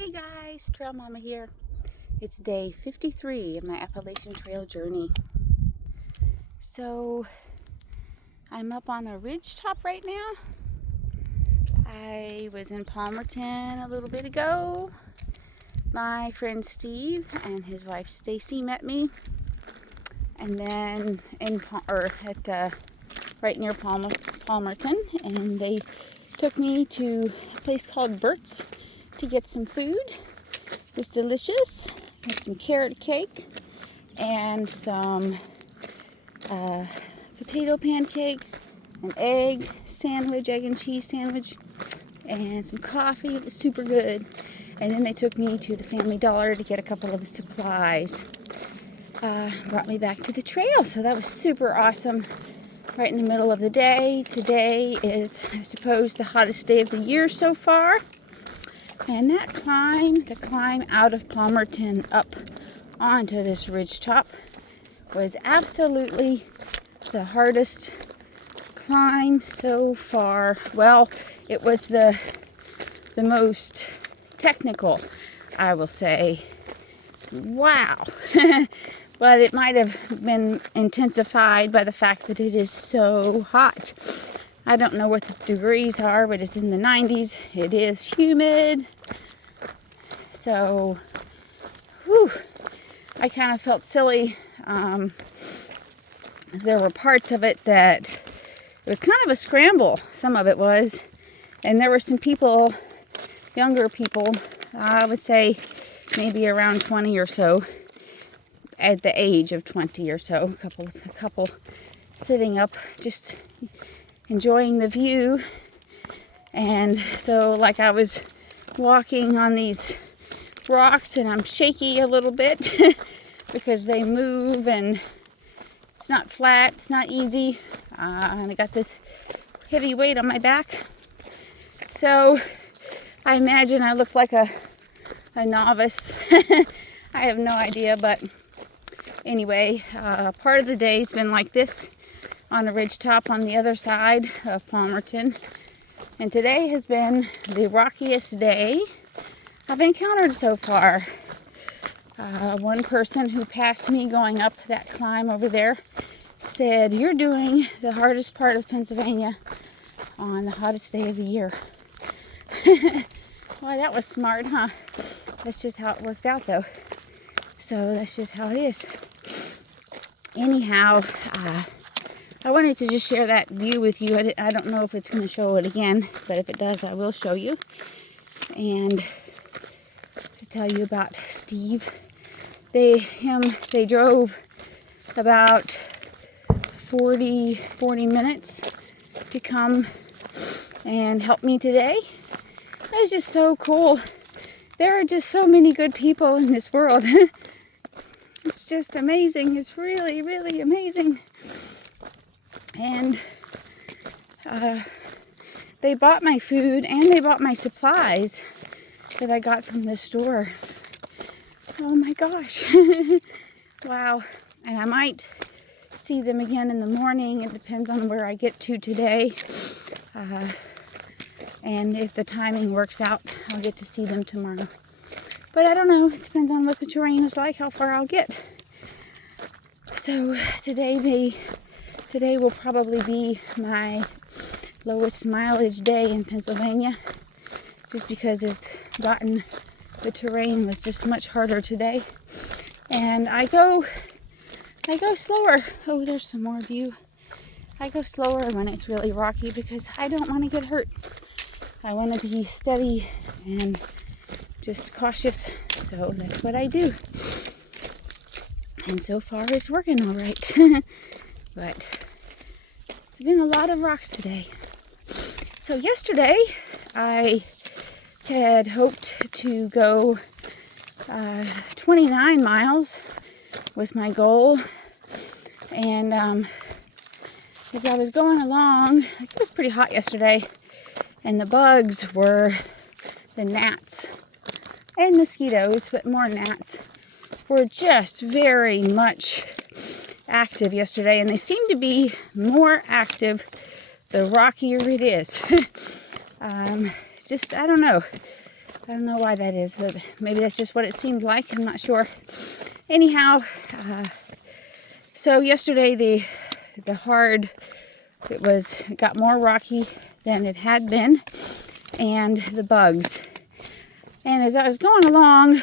Hey guys, Trail Mama here. It's day 53 of my Appalachian Trail journey. So I'm up on a ridge top right now. I was in Palmerton a little bit ago. My friend Steve and his wife Stacy met me, and then right near Palmerton, and they took me to a place called Bert's to get some food. It was delicious. Had some carrot cake and some potato pancakes, an egg and cheese sandwich, and some coffee. It was super good. And then they took me to the Family Dollar to get a couple of supplies. Brought me back to the trail, so that was super awesome. Right in the middle of the day. Today is, I suppose, the hottest day of the year so far. And that the climb out of Palmerton up onto this ridgetop was absolutely the hardest climb so far. Well, it was the most technical, I will say. Wow. But it might have been intensified by the fact that it is so hot. I don't know what the degrees are, but it's in the 90s. It is humid. So, I kind of felt silly. There were parts of it that it was kind of a scramble. Some of it was. And there were some people, younger people, I would say maybe around 20 or so, at the age of 20 or so, a couple sitting up just enjoying the view. And so like I was walking on these rocks and I'm shaky a little bit because they move and it's not flat, it's not easy, and I got this heavy weight on my back. So I imagine I look like a novice. I have no idea, but anyway, part of the day's been like this on a ridgetop on the other side of Palmerton. And today has been the rockiest day I've encountered so far. One person who passed me going up that climb over there said, "You're doing the hardest part of Pennsylvania on the hottest day of the year." Well, that was smart, huh? That's just how it worked out, though. So that's just how it is. Anyhow, I wanted to just share that view with you. I don't know if it's going to show it again, but if it does, I will show you. And to tell you about Steve, they drove about 40 minutes to come and help me today. That is just so cool. There are just so many good people in this world. It's just amazing. It's really, really amazing. And they bought my food and they bought my supplies that I got from the store. Oh my gosh. Wow. And I might see them again in the morning. It depends on where I get to today. And if the timing works out, I'll get to see them tomorrow. But I don't know. It depends on what the terrain is like, how far I'll get. So today will probably be my lowest mileage day in Pennsylvania, just because the terrain was just much harder today. And I go slower. Oh, there's some more view. I go slower when it's really rocky because I don't want to get hurt. I want to be steady and just cautious. So that's what I do. And so far it's working all right. But it's been a lot of rocks today. So yesterday I had hoped to go 29 miles was my goal. And as I was going along, it was pretty hot yesterday, and the bugs were the gnats and mosquitoes, but more gnats, were just very much active yesterday, and they seem to be more active the rockier it is. I don't know. I don't know why that is, but maybe that's just what it seemed like. I'm not sure. Anyhow, so yesterday it got more rocky than it had been, and the bugs. And as I was going along,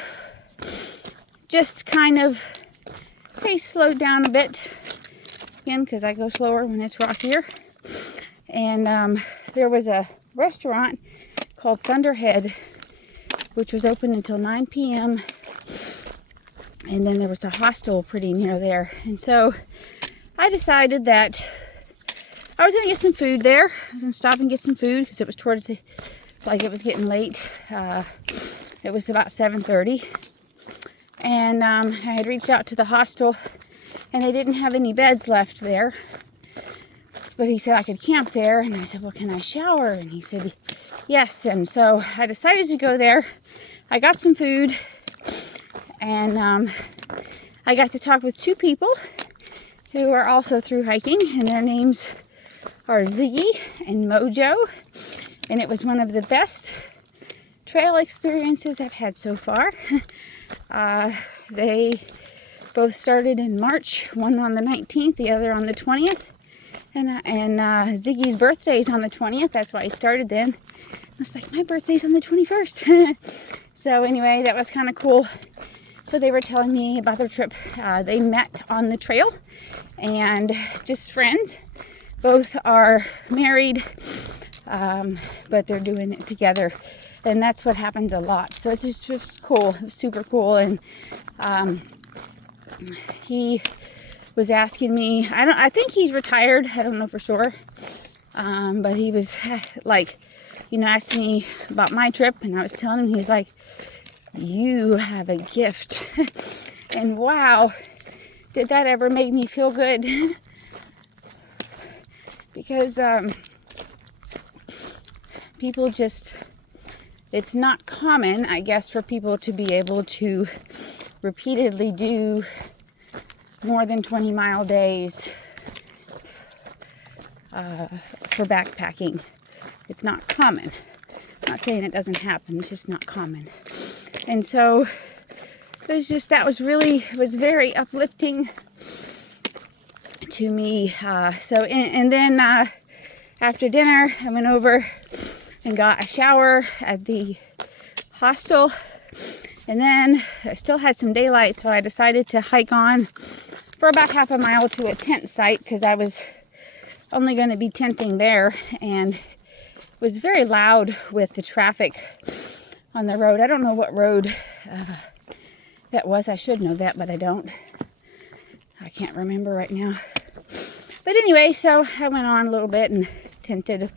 just kind of pace slowed down a bit again because I go slower when it's rockier. And there was a restaurant called Thunderhead, which was open until 9 p.m. And then there was a hostel pretty near there. And so I decided that I was going to get some food there. I was going to stop and get some food because it was it was getting late. It was about 7:30. And I had reached out to the hostel, and they didn't have any beds left there. But he said I could camp there, and I said, well, can I shower? And he said, yes. And so I decided to go there. I got some food, and I got to talk with two people who are also through hiking, and their names are Ziggy and Mojo. And it was one of the best trail experiences I've had so far. They both started in March, one on the 19th, the other on the 20th. And Ziggy's birthday is on the 20th. That's why he started then. I was like, my birthday's on the 21st. So anyway, that was kind of cool. So they were telling me about their trip. They met on the trail and just friends. Both are married, but they're doing it together. And that's what happens a lot. So it's cool. It was super cool. And he was asking me, I think he's retired. I don't know for sure. But he was like, asked me about my trip, and I was telling him, he's like, you have a gift. And wow, did that ever make me feel good? Because people it's not common, I guess, for people to be able to repeatedly do more than 20-mile days for backpacking. It's not common. I'm not saying it doesn't happen, it's just not common. And so it was very uplifting to me. And then after dinner, I went over and got a shower at the hostel. And then I still had some daylight, so I decided to hike on for about half a mile to a tent site because I was only going to be tenting there, and it was very loud with the traffic on the road. I don't know what road that was. I should know that, but I don't. I can't remember right now. But anyway, so I went on a little bit and tented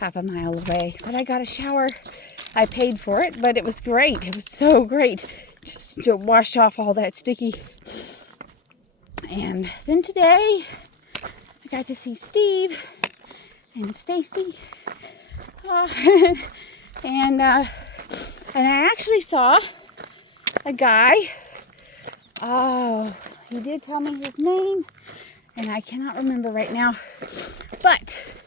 half a mile away. But I got a shower. I paid for it, but it was great. It was so great just to wash off all that sticky. And then today, I got to see Steve and Stacy. And I actually saw a guy. Oh, he did tell me his name, and I cannot remember right now. But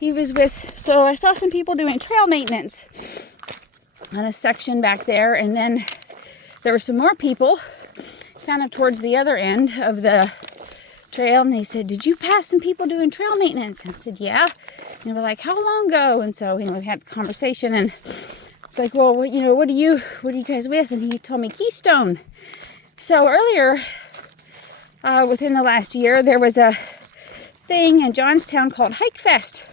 he was so I saw some people doing trail maintenance on a section back there, and then there were some more people kind of towards the other end of the trail, and they said, did you pass some people doing trail maintenance? And I said, yeah. And they were like, how long ago? And so, we had a conversation, and it's like, well, what are you guys with? And he told me Keystone. So earlier, within the last year, there was a thing in Johnstown called Hike Fest.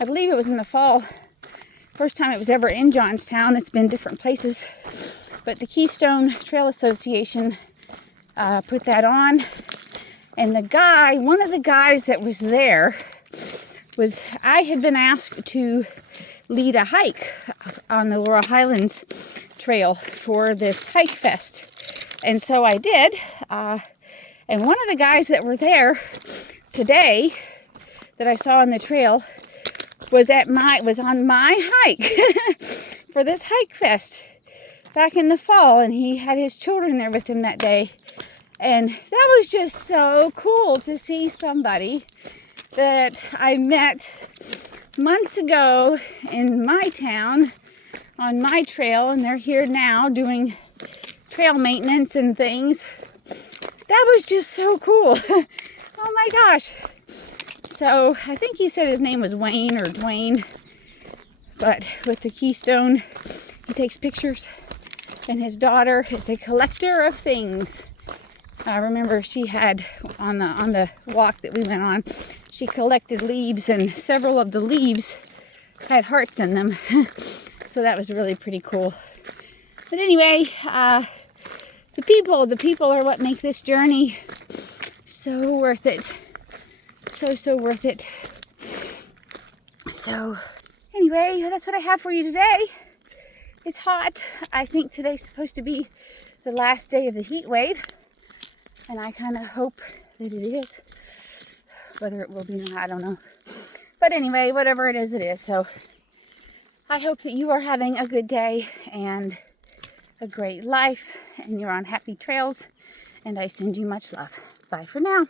I believe it was in the fall. First time it was ever in Johnstown. It's been different places. But the Keystone Trail Association put that on. And one of the guys that was there I had been asked to lead a hike on the Laurel Highlands Trail for this Hike Fest. And so I did. And one of the guys that were there today that I saw on the trail was on my hike for this Hike Fest back in the fall, and he had his children there with him that day. And that was just so cool to see somebody that I met months ago in my town on my trail, and they're here now doing trail maintenance and things. That was just so cool. Oh my gosh. So I think he said his name was Wayne or Dwayne, but with the Keystone, he takes pictures, and his daughter is a collector of things. I remember she had on the walk that we went on, she collected leaves, and several of the leaves had hearts in them. So that was really pretty cool. But anyway, the people are what make this journey so worth it. So worth it. So anyway, that's what I have for you today. It's hot. I think today's supposed to be the last day of the heat wave, and I kind of hope that it is. Whether it will be or not, I don't know. But anyway, whatever it is. So I hope that you are having a good day and a great life, and you're on happy trails, and I send you much love. Bye for now.